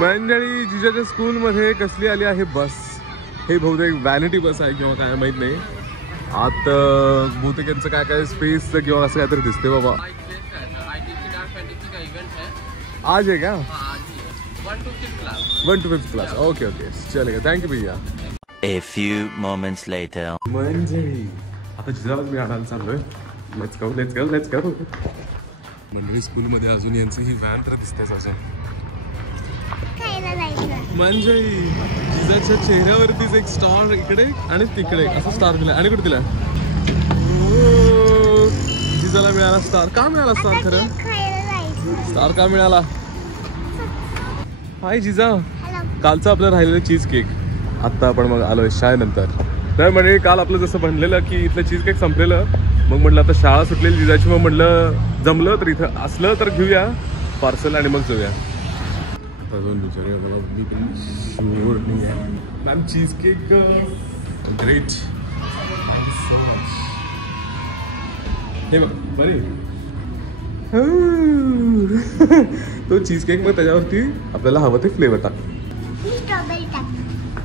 मंडळी जिजाच्या स्कूल मध्ये कसली आली आहे बस. हे बहुतेक व्हॅनिटी बस आहे किंवा काय माहित नाही. आत बहुतेक यांचं काय काय स्पेस किंवा असं काहीतरी दिसते बाबा. आज आहे का? 1 to 5th class. Okay okay चलेगा. थँक्यू भैया. A few moments later. मंडळी आता जिजालाच मी आणायला चाललोय. Let's go let's go let's go. मंडळी स्कूलमध्ये अजून यांची ही व्हॅन तर दिसतेच अजून. मंडळी जिजाच्या चेहऱ्यावरतीच एक स्टार इकडे आणि तिकडे असा स्टार दिला. आणि कुठे दिला? जिजाला मिळाला स्टार. का मिळाला स्टार खरं? स्टार का मिळाला? हाय जिजा. कालचं आपलं राहिलेलं चीज केक. आत्ता आपण मग आलोय शाळेनंतर. तर म्हणजे काल आपलं जसं बनलेलं की इथलं चीज केक संपलेलं. मग म्हटलं आता शाळा सुटलेली जिजाची. मग म्हटलं जमलं तर इथं असलं तर घेऊया पार्सल आणि मग जाऊया. आता जाऊन विचारूया. मला मी पण शुअर नाही आहे. Ma'am cheese cake great. हे बघ बरे. तो चीज केक मग त्याच्यावरती आपल्याला हवं ते फ्लेवर टाक.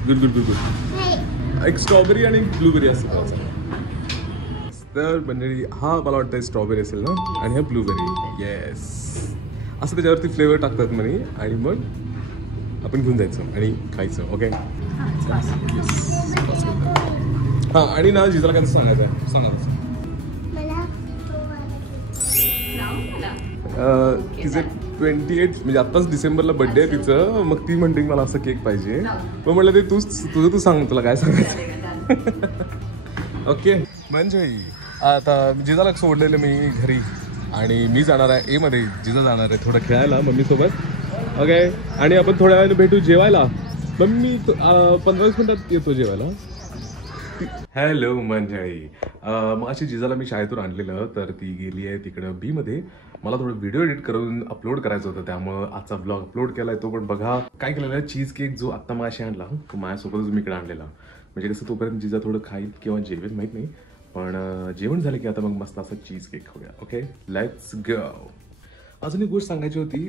Good good good good. एक स्ट्रॉबेरी आणि ब्लूबेरी असेल. तर मंडळी हा मला वाटतं स्ट्रॉबेरी असेल ना आणि हा ब्लूबेरी. येस असं त्याच्यावरती फ्लेवर टाकतात म्हणे आणि मग आपण घेऊन जायचं आणि खायचं. ओके हां. आणि ना जिजाला काय सांगायचं आहे सांगा. तिचे 28 म्हणजे आत्ताच डिसेंबरला बर्थडे आहे तिचं. मग ती म्हणते मला असं केक पाहिजे. मग म्हटलं ते तुझं तू सांग तुला काय सांगायचं. ओके म्हणजे आता जिजाला सोडलेलं मी घरी आणि मी जाणार आहे मध्ये. जिजा जाणार आहे थोडं खेळायला मम्मीसोबत. ओके आणि आपण थोड्या वेळाने भेटू जेवायला. मम्मी 15-20 मिनिटात येतो जेवायला. हॅलो मंडळी. मग अशी जिजाला मी शाळेतून आणलेलं तर ती गेली आहे तिकडं बी मध्ये. मला थोडं व्हिडिओ एडिट करून अपलोड करायचं होतं त्यामुळं आजचा ब्लॉग अपलोड केलाय. तो पण बघा काय केलेलं आहे. चीज केक जो आत्ता माझ्याशी आणला तो माझ्यासोबतच मी इकडे आणलेला. म्हणजे कसं तोपर्यंत जिजा थोडं खाईल किंवा जेवेल माहीत नाही. पण जेवण झालं की आता मग मस्त असं चीज केक खाऊया. Okay let's go. अजून एक गोष्ट सांगायची होती.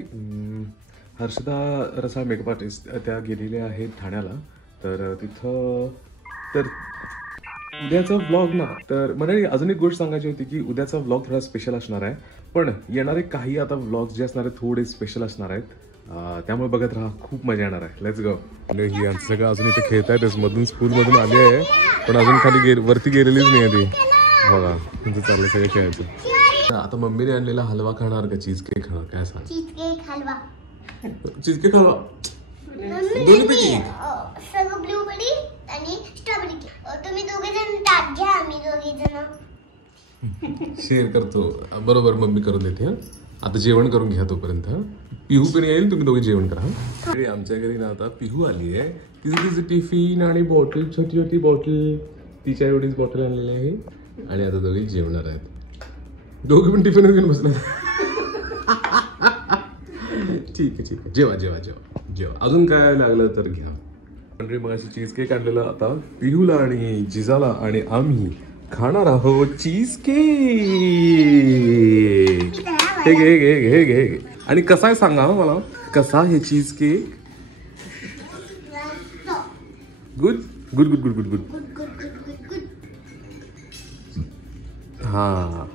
हर्षदा रसाळ मेकअप आर्टिस्ट त्या गेलेल्या आहेत ठाण्याला. तर तिथं तर उद्याचा व्लॉग ना. तर मला अजून एक गोष्ट सांगायची होती की उद्याचा व्लॉग थोडा स्पेशल असणार आहे. पण येणारे काही आता व्लॉग्स जे असणार आहेत थोडे स्पेशल असणार आहेत. त्यामुळे बघत राहा खूप मजा येणार आहे. Let's go. ही यांचं सगळं अजून इथे खेळत आहेत. मधून स्कूलमधून आली आहे पण अजून खाली वरती गेलेलीच नाही आहे ती. बघा तुमचं चाललं सगळं खेळायचं. आता मम्मीने आणलेला हलवा खाणार का चीज केक खाणार काय सांग. चीज केक हलवा. चीज केक हलवा दोन्ही पैकी सगळं ब्लूबेरी आणि स्ट्रॉबेरी. तुम्ही दोघे जण ताट घ्या. आम्ही दोघे जण शेअर करतो. बरोबर मम्मी करून देते. आता जेवण करून घ्या तोपर्यंत. पिहू पण येईल तुम्ही दोघे जेवण करा. आमच्या घरी ना आता पिहू आली आहे. तिचं टिफिन आणि बॉटल छोटी छोटी बॉटल तिच्या एवढीच बॉटल आणलेली आहे. आणि आता दोघे जेवणार आहेत. दोघे पण टिफिन घेऊन बसणार. ठीक आहे ठीक आहे. जेवा जेवा जेवा जेवा. अजून काय लागलं तर घ्या. म्हणजे मग अशी चीज केक आणलेलं आता पिहूला आणि जिजाला आणि आम्ही खाणार आहोत चीज केक. हे घे घे घे घे. आणि कसा आहे सांगा मला कसा आहे cheese cake. Good good good good good good. हा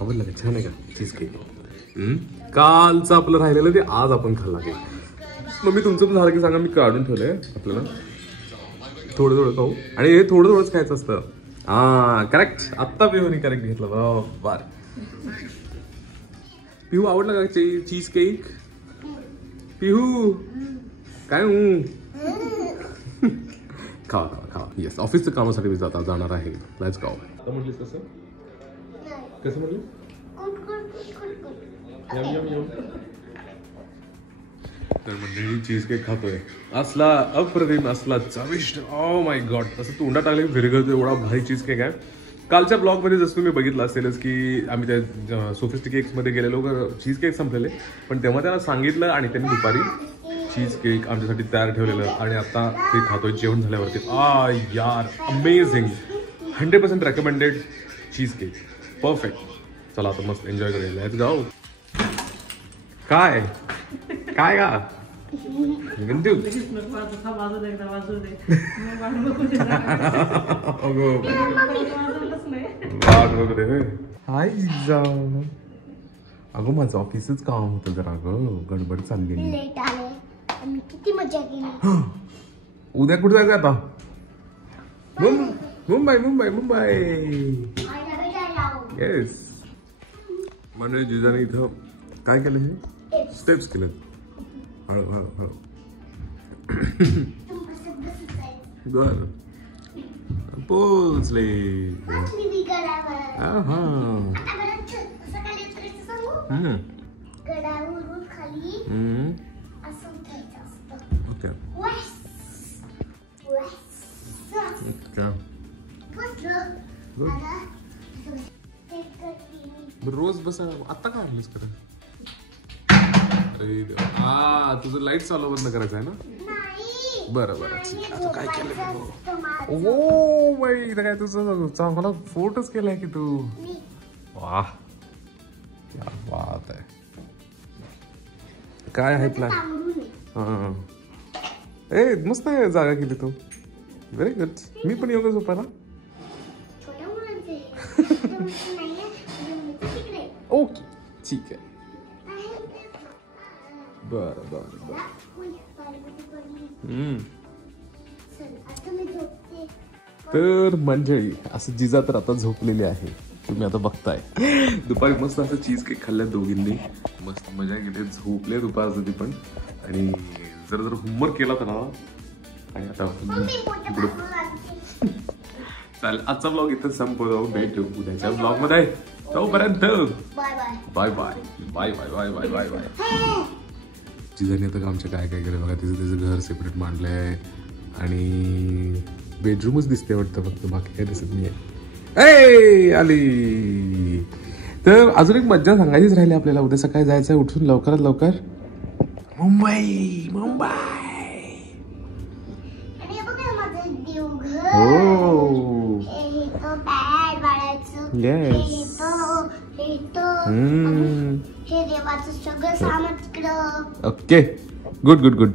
आवडलं का? छान आहे का चीज केक? कालचं आपलं राहिलेलं ते आज आपण खाल्ला केक. मग मी तुमचं पण झालं की सांगा. मी काढून ठेवलंय आपल्याला थोडं थोडं खाऊ. आणि हे थोडं थोडंच खायचं असतं. हा करेक्ट. आत्ता पिहूने करेक्ट घेतलं बरोबर. पिहू आवडलं का चीज केक? पिहू काय खावा खावा खावा. येस ऑफिसच्या कामासाठी मी जाणार आहे. Let's go. आता म्हटलीस कसं कसं म्हटलं? तर मंडळी चीज केक खातोय. असला अप्रतिम असला चविष्ट. Oh my God. तसं तोंडात टाकले विरघळतो एवढा भारी चीज केक आहे. कालच्या ब्लॉगमध्ये जसं तुम्ही बघितलं असेलच की आम्ही त्या सोफिस्टिकेक्समध्ये गेलेलो. चीज केक संपलेले पण तेव्हा त्याला सांगितलं आणि त्यांनी दुपारी चीज केक आमच्यासाठी तयार ठेवलेलं. आणि आता ते खातोय जेवण झाल्यावरती. यार amazing. 100% recommended cheese cake. Perfect. चला आता मस्त एन्जॉय करूया. Let's go. काय काय का गंदू हाय जिजा. अगं माझं ऑफिसच काम होतं जरा अगं, गडबड चाललेली. लेट आले आणि किती मजा केली. उद्या कुठे जायचं आता? मुंबई मुंबई मुंबई. येस. म्हणजे जिजाने इथं काय केलं? हे स्टेप्स केले. हळू हळू हळू. बर पोचले. गडावरून खाली असं उतरायचं असतं. ओके रोज बसा. आता का आणलीस खरं? अरे देवा. हा तुझं लाईट चालू बंद करायचं आहे ना? बरं बरं ठीक. आता काय केलं? ओ बाई इथं काय तुझं चांगला फोटोच केलाय की तू. वाह क्या बात आहे. काय आहे प्लॅन? हा ए मस्त आहे जागा केली तू. Very good. मी पण येऊ का झोपायला? ओके ठीक आहे. बरं बरं बरं. तर मंडळी असं जिजा तर आता झोपलेली आहे. तुम्ही आता बघताय. दुपारी मस्त असं चीज केक खाल्ल्या दोघींनी. मस्त मजा केली. झोपले दुपारचं ती पण. आणि जर होमवर्क केला तर ना. आणि आता चालेल आजचा ब्लॉग इथं संपवतो. भेटू उद्याच्या ब्लॉग मध्ये. तोपर्यंत bye bye bye bye bye bye bye bye. जिजाने आता आमच्या काय काय केलं बघा. तिचं घर सेपरेट मांडलंय आणि बेडरूमच दिसते वाटतं फक्त. बाकी काय दिसत नाही आली. तर अजून एक मज्जा सांगायचीच राहिली आपल्याला. उद्या सकाळी जायचंय उठून लवकरात लवकर मुंबई मुंबई. हो येस. हे देवाचं सगळं सामान तिकडं. Okay good good good.